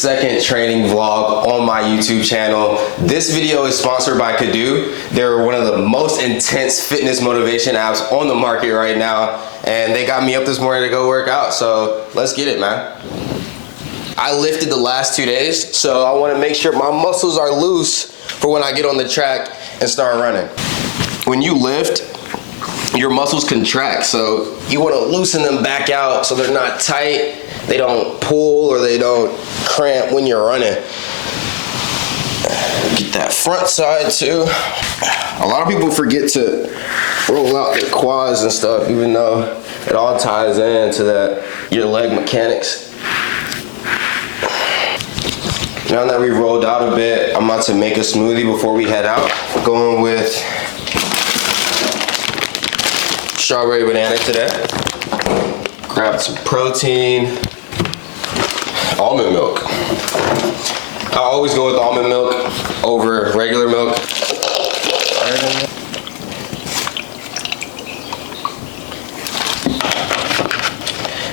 second training vlog on my YouTube channel. This video is sponsored by Kadoo. They're one of the most intense fitness motivation apps on the market right now, and they got me up this morning to go work out, so let's get it, man. I lifted the last 2 days, so I want to make sure my muscles are loose for when I get on the track and start running. When you lift, your muscles contract, so you want to loosen them back out so they're not tight, they don't pull or they don't cramp when you're running. Get that front side too. A lot of people forget to roll out their quads and stuff, even though it all ties into that your leg mechanics. Now that we've rolled out a bit, I'm about to make a smoothie before we head out. Going with strawberry banana today. Grab some protein. Almond milk. I always go with almond milk over regular milk.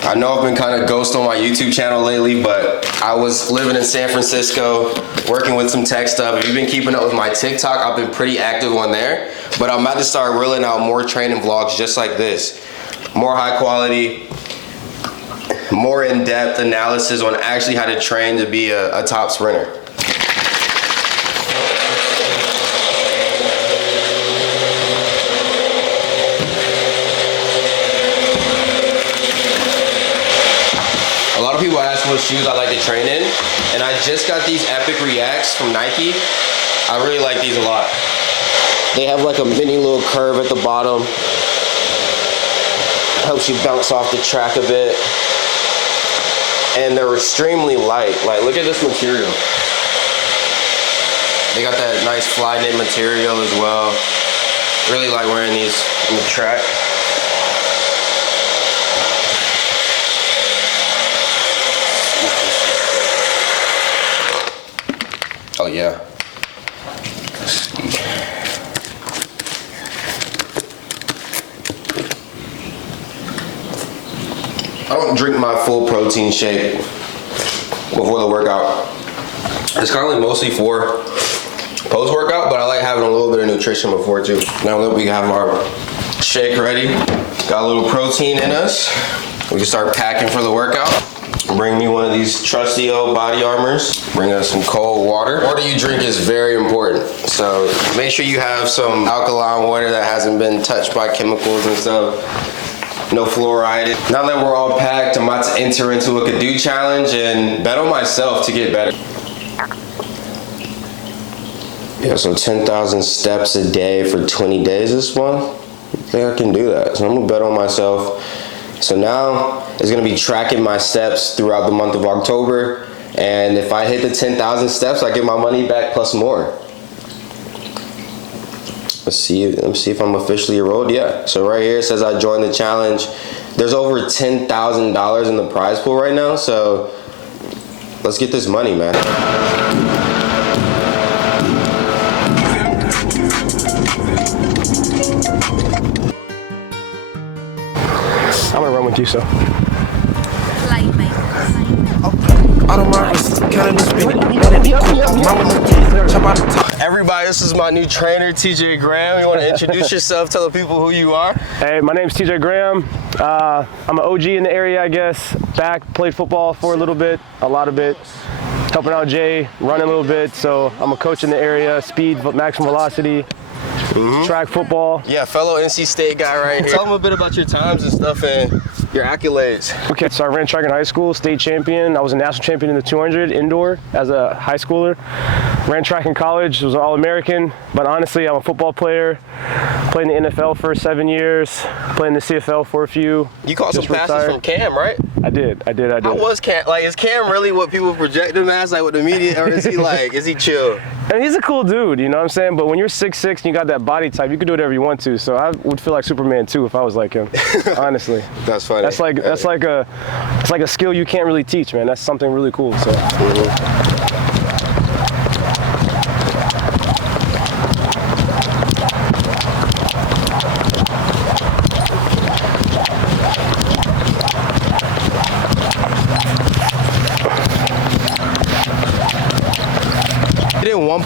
I know I've been kind of ghost on my YouTube channel lately, but I was living in San Francisco, working with some tech stuff. If you've been keeping up with my TikTok, I've been pretty active on there, but I'm about to start reeling out more training vlogs just like this. More high quality, more in-depth analysis on actually how to train to be a top sprinter. A lot of people ask what shoes I like to train in, and I just got these Epic Reacts from Nike. I really like these a lot. They have like a mini little curve at the bottom. Helps you bounce off the track a bit. And they're extremely light. Like, look at this material. They got that nice fly knit material as well. Really like wearing these on the track. Oh yeah. I don't drink my full protein shake before the workout. It's currently mostly for post-workout, but I like having a little bit of nutrition before too. Now that we have our shake ready, got a little protein in us, we can start packing for the workout. Bring me one of these trusty old Body Armors. Bring us some cold water. Water you drink is very important, so make sure you have some alkaline water that hasn't been touched by chemicals and stuff. No fluoride. Now that we're all packed, I'm about to enter into a Kadoo challenge and bet on myself to get better. Yeah, so 10,000 steps a day for 20 days this month. I think I can do that. So I'm gonna bet on myself. So now it's gonna be tracking my steps throughout the month of October. And if I hit the 10,000 steps, I get my money back plus more. Let's see if I'm officially enrolled. Yeah, so right here it says I joined the challenge. There's over $10,000 in the prize pool right now, so let's get this money, man. I'm gonna run with you, so. Everybody, this is my new trainer, TJ Graham. You want to introduce yourself, tell the people who you are? Hey, my name's TJ Graham. I'm an OG in the area, I guess. Played football for a little bit, a lot of it. Helping out Jay, running a little bit. So I'm a coach in the area, speed, maximum velocity. Track football. Yeah, fellow NC State guy right here. Tell them a bit about your times and stuff and your accolades. Okay, so I ran track in high school, state champion. I was a national champion in the 200 indoor as a high schooler. Ran track in college, was an All-American, but honestly, I'm a football player. Played in the NFL for 7 years, played in the CFL for a few. You caught some passes from Cam, right? I did. How was Cam? Like, is Cam really what people project him as, like with the media, or is he like, is he chill? I mean, he's a cool dude, you know what I'm saying? But when you're 6'6" and you got that body type, you can do whatever you want to. So I would feel like Superman too if I was like him, honestly. That's funny. That's like a skill you can't really teach, man. That's something really cool. So.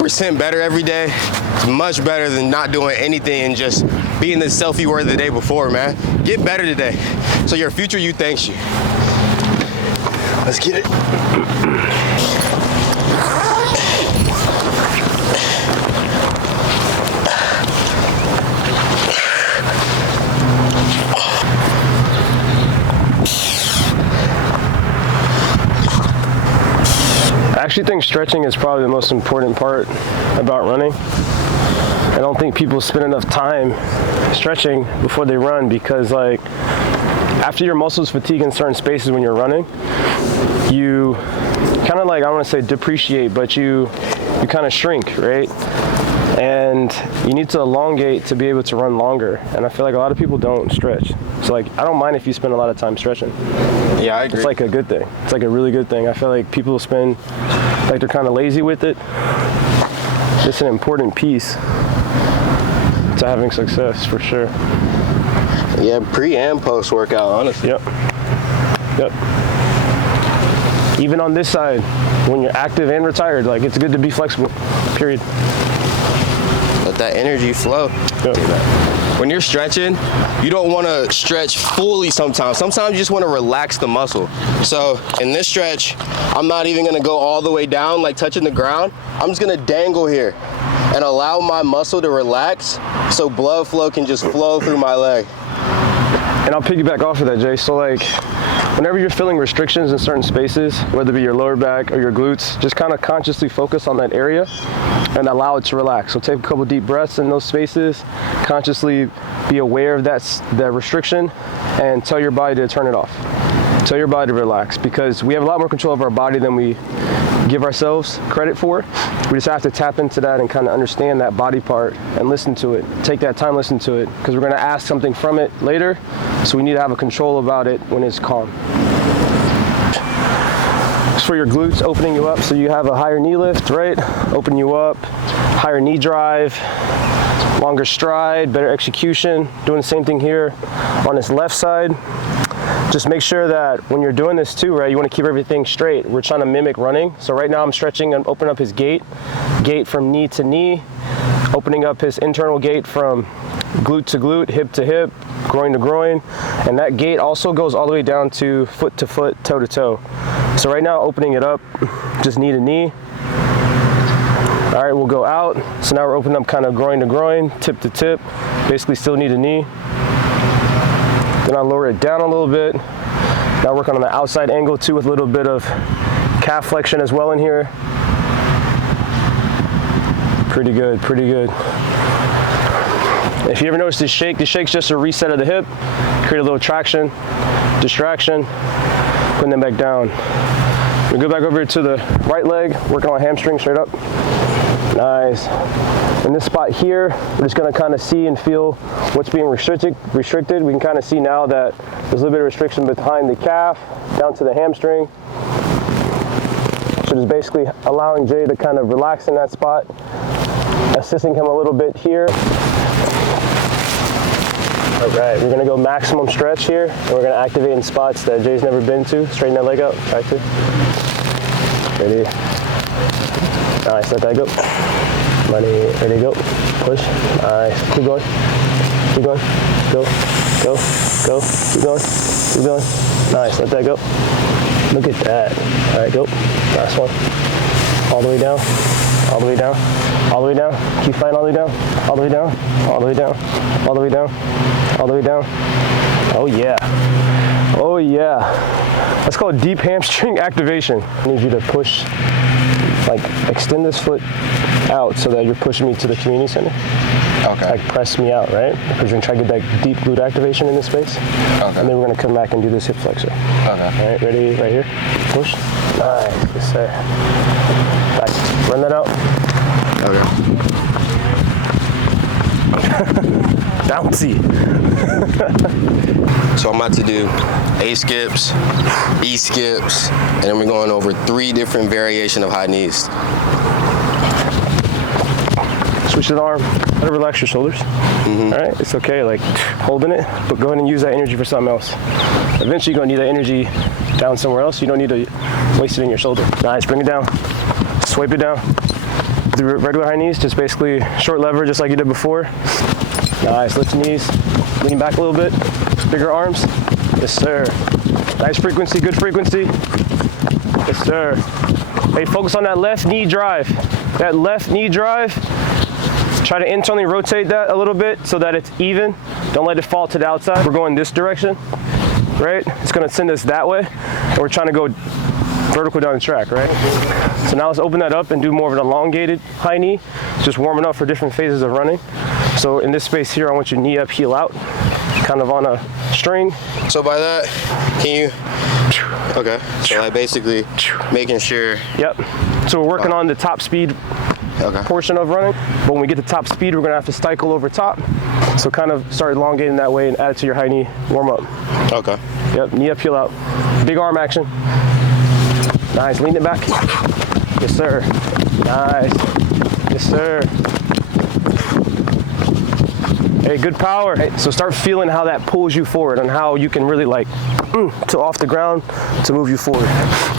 1% better every day, it's much better than not doing anything and just being the self you were the day before, man. Get better today so your future you thanks you. Let's get it. I actually think stretching is probably the most important part about running. I don't think people spend enough time stretching before they run because, like, after your muscles fatigue in certain spaces when you're running, you kind of, like, I don't want to say depreciate, but you kind of shrink, right? And you need to elongate to be able to run longer. And I feel like a lot of people don't stretch. So, like, I don't mind if you spend a lot of time stretching. Yeah, I agree. It's like a good thing. It's like a really good thing. I feel like people spend, like, they're kind of lazy with it. It's an important piece to having success, for sure. Yeah, pre and post workout, honestly. Yep. Even on this side, when you're active and retired, like, it's good to be flexible, period. Let that energy flow. Yep. When you're stretching, you don't want to stretch fully sometimes. Sometimes you just want to relax the muscle. So in this stretch, I'm not even going to go all the way down, like touching the ground. I'm just going to dangle here and allow my muscle to relax so blood flow can just flow through my leg. And I'll piggyback off of that, Jay. So, like, whenever you're feeling restrictions in certain spaces, whether it be your lower back or your glutes, just kind of consciously focus on that area and allow it to relax. So take a couple deep breaths in those spaces, consciously be aware of that restriction, and tell your body to turn it off. Tell your body to relax, because we have a lot more control of our body than we give ourselves credit for. We just have to tap into that and kind of understand that body part and listen to it. Take that time, listen to it, because we're going to ask something from it later, so we need to have a control about it when it's calm. For your glutes, opening you up so you have a higher knee lift, right? Open you up, higher knee drive, longer stride, better execution. Doing the same thing here on this left side. Just make sure that when you're doing this too, right, you want to keep everything straight. We're trying to mimic running. So right now I'm stretching and opening up his gait from knee to knee, opening up his internal gait from glute to glute, hip to hip, groin to groin. And that gait also goes all the way down to foot, toe to toe. So right now, opening it up, just knee to knee. All right, we'll go out. So now we're opening up kind of groin to groin, tip to tip, basically still knee to knee. Then I'll lower it down a little bit. Now working on the outside angle too, with a little bit of calf flexion as well in here. Pretty good, pretty good. If you ever notice this shake's just a reset of the hip, create a little traction, distraction, putting them back down. We go back over to the right leg, working on hamstring straight up. Nice. In this spot here, we're just gonna kind of see and feel what's being restricted. We can kind of see now that there's a little bit of restriction behind the calf, down to the hamstring. So just basically allowing Jay to kind of relax in that spot, assisting him a little bit here. All right, we're gonna go maximum stretch here, and we're gonna activate in spots that Jay's never been to. Straighten that leg out, back to. Ready? Nice, let that go. Ready, go. Push. Nice, keep going. Keep going. Go, go, go. Keep going, keep going. Nice, let that go. Look at that. All right, go. Last one. All the way down, all the way down, all the way down. Keep fighting all the way down, all the way down, all the way down, all the way down, all the way down. Oh yeah. Oh yeah. That's called deep hamstring activation. I need you to push, like, extend this foot out so that you're pushing me to the community center. Okay. Like, press me out, right? Because you're gonna try to get that deep glute activation in this space. Okay. And then we're gonna come back and do this hip flexor. Okay. All right, ready? Right here. Push. Nice. Yes, sir. Back. Run that out. Okay. Bouncy. So I'm about to do A skips, B skips, and then we're going over 3 different variations of high knees. Switch the arm. Let it relax your shoulders. Mm-hmm. All right, it's okay, like, holding it, but go ahead and use that energy for something else. Eventually, you're gonna need that energy down somewhere else. You don't need to waste it in your shoulder. Nice, bring it down. Swipe it down. The regular high knees, just basically short lever, just like you did before. Nice, lift knees, lean back a little bit, bigger arms. Yes, sir. Nice frequency, good frequency. Yes, sir. Hey, focus on that left knee drive. That left knee drive. Try to internally rotate that a little bit so that it's even. Don't let it fall to the outside. We're going this direction, right? It's gonna send us that way. And we're trying to go vertical down the track, right? So now let's open that up and do more of an elongated high knee, just warming up for different phases of running. So in this space here, I want you knee up, heel out, kind of on a string. So by that, can you, okay, so like basically making sure. Yep, so we're working on the top speed portion of running, but when we get to top speed, we're gonna have to cycle over top. So kind of start elongating that way and add it to your high knee warm up. Okay. Yep, knee up, heel out. Big arm action. Nice, lean it back. Yes, sir. Nice. Yes, sir. Hey, good power. Hey, so start feeling how that pulls you forward and how you can really like to off the ground to move you forward.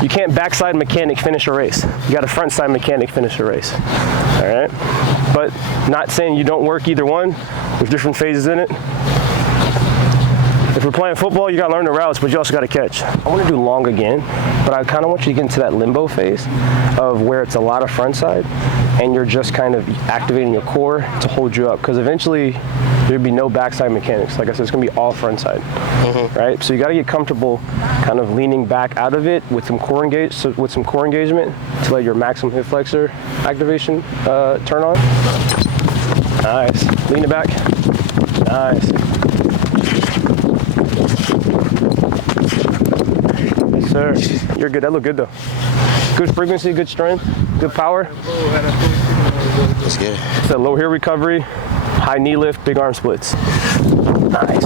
You can't backside mechanic finish a race. You got a front side mechanic finish a race. All right? But not saying you don't work either one. There's different phases in it. If we're playing football, you gotta learn the routes, but you also gotta catch. I wanna do long again, but I kinda want you to get into that limbo phase of where it's a lot of front side and you're just kind of activating your core to hold you up. Because eventually there'd be no backside mechanics. Like I said, it's gonna be all front side, right? So you gotta get comfortable kind of leaning back out of it with some core engagement to let your maximum hip flexor activation turn on. Nice, lean it back, nice. Yes, sir. You're good. That looked good though. Good frequency, good strength, good power. Let's get it. It's that low heel recovery, high knee lift, big arm splits. Nice.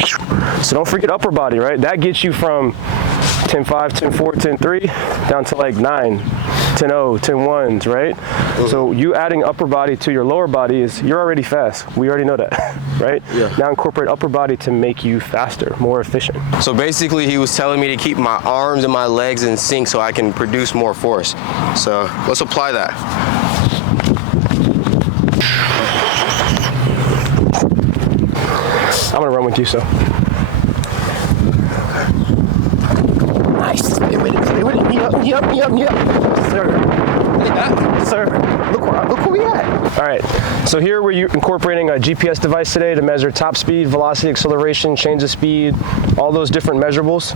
Nice. So don't forget upper body, right? That gets you from 10-5, 10-4, 10-3 down to like 9, 10-0, 10-1s, right? So you adding upper body to your lower body is, you're already fast. We already know that, right? Yeah. Now incorporate upper body to make you faster, more efficient. So basically he was telling me to keep my arms and my legs in sync so I can produce more force. So let's apply that. I'm gonna run with you, so. Nice. Stay with it. Stay with it. Knee up, knee up, knee up, knee up. Sir. Sir. Look where we at. All right. So here we're incorporating a GPS device today to measure top speed, velocity, acceleration, change of speed, all those different measurables.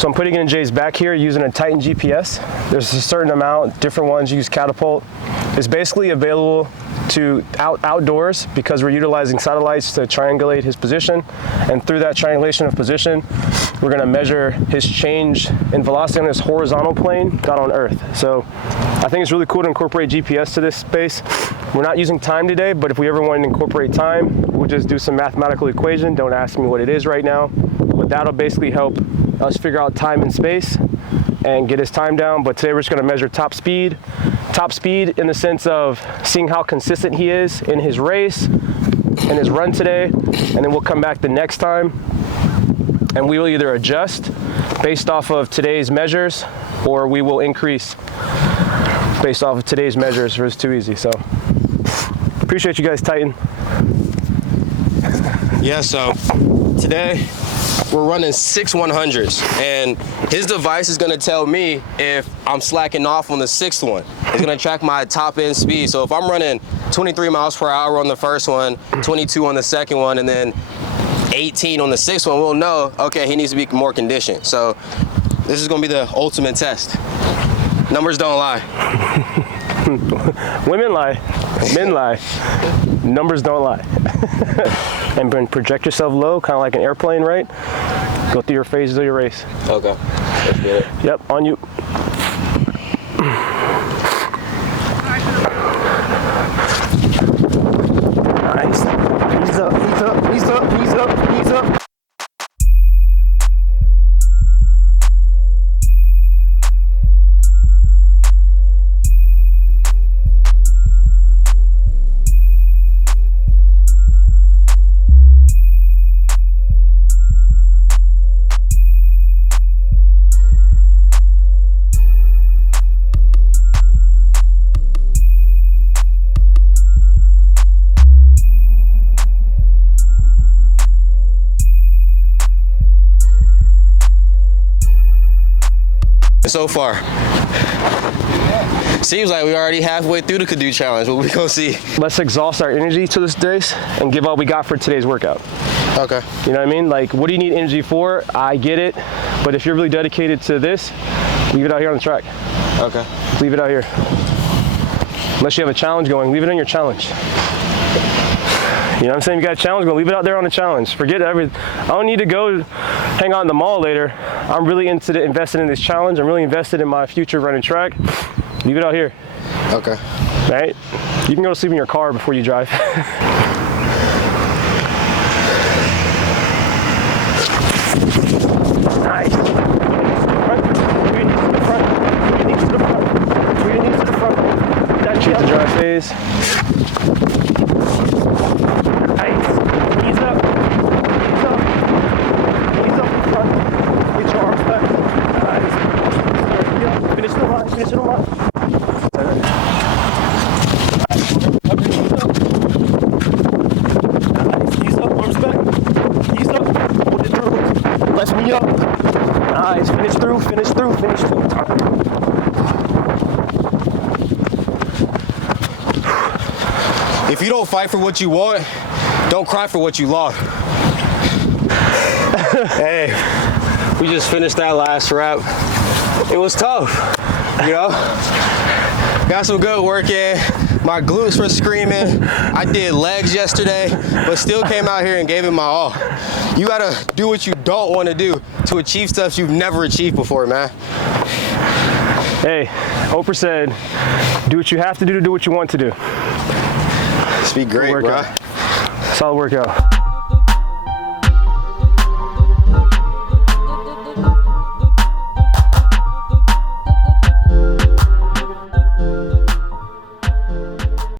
So I'm putting it in Jay's back here using a Titan GPS. There's a certain amount, different ones. You use Catapult. It's basically available to outdoors because we're utilizing satellites to triangulate his position, and through that triangulation of position we're going to measure his change in velocity on this horizontal plane, not on Earth. So I think it's really cool to incorporate GPS to this space. We're not using time today, but if we ever want to incorporate time, we'll just do some mathematical equation. Don't ask me what it is right now, but that'll basically help us figure out time and space and get his time down. But today we're just going to measure top speed in the sense of seeing how consistent he is in his race and his run today, and then we'll come back the next time and we will either adjust based off of today's measures or we will increase based off of today's measures if it's too easy. So appreciate you guys, Titan. Yeah, so today we're running 6 100s, and his device is gonna tell me if I'm slacking off on the 6th one. It's gonna track my top end speed. So if I'm running 23 miles per hour on the first one, 22 on the second one, and then 18 on the 6th one, we'll know, okay, he needs to be more conditioned. So this is gonna be the ultimate test. Numbers don't lie. Women lie, men lie, numbers don't lie. And then project yourself low, kind of like an airplane, right? Go through your phases of your race. Okay, let's get it. Yep, on you. Nice. Knees up, knees up, knees up, knees up, knees up. so far? Seems like we already halfway through the Canoe Challenge, but we gonna see. Let's exhaust our energy to this race and give all we got for today's workout. Okay. You know what I mean? Like, what do you need energy for? I get it, but if you're really dedicated to this, leave it out here on the track. Okay. Leave it out here. Unless you have a challenge going, leave it on your challenge. You know what I'm saying? You got a challenge going, leave it out there on the challenge. Forget everything. I don't need to go hang out in the mall later. I'm really invested in this challenge. I'm really invested in my future running track. Leave it out here. Okay. Right? You can go to sleep in your car before you drive. Nice. Front. Bring your knees to the front. Bring your knees to the front. Bring your knees to the front. That shit the drive phase. Nice. Knees up. Knees up. Knees up in front. Get your arms back. Nice. Finish the line. Finish the line. Nice. Knees up. Arms back. Knees up. Hold it through. Lift me up. Nice. Finish through. Finish through. Finish through. If you don't fight for what you want, don't cry for what you lost. Hey, we just finished that last rep. It was tough, you know? Got some good work in. My glutes were screaming. I did legs yesterday, but still came out here and gave it my all. You gotta do what you don't want to do to achieve stuff you've never achieved before, man. Hey, Oprah said, do what you have to do what you want to do. Speak great, bro. Solid workout.